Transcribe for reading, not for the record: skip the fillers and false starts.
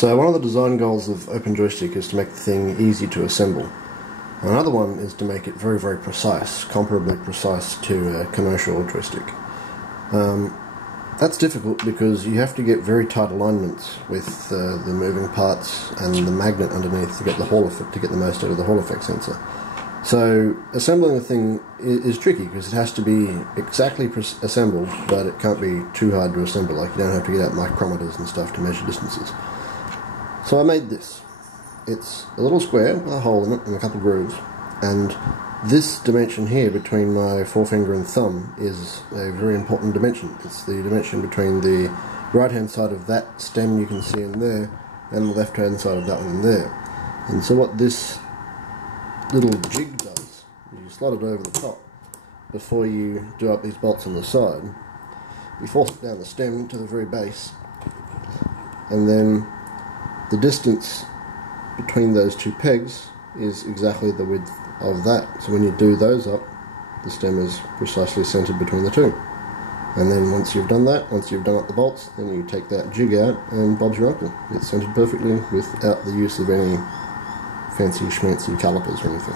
So one of the design goals of OpenJoystick is to make the thing easy to assemble. Another one is to make it very, very precise, comparably precise to a commercial joystick. That's difficult because you have to get very tight alignments with the moving parts and the magnet underneath to get the Hall effect, to get the most out of the Hall effect sensor. So assembling the thing is tricky because it has to be exactly assembled, but it can't be too hard to assemble. Like, you don't have to get out micrometers and stuff to measure distances. So I made this. It's a little square with a hole in it and a couple of grooves, and this dimension here between my forefinger and thumb is a very important dimension. It's the dimension between the right hand side of that stem you can see in there and the left hand side of that one in there. And so what this little jig does, you slot it over the top before you do up these bolts on the side. You force it down the stem to the very base, and then the distance between those two pegs is exactly the width of that. So when you do those up, the stem is precisely centered between the two. And then once you've done that, once you've done up the bolts, then you take that jig out and Bob's your uncle. It's centered perfectly without the use of any fancy schmancy calipers or anything.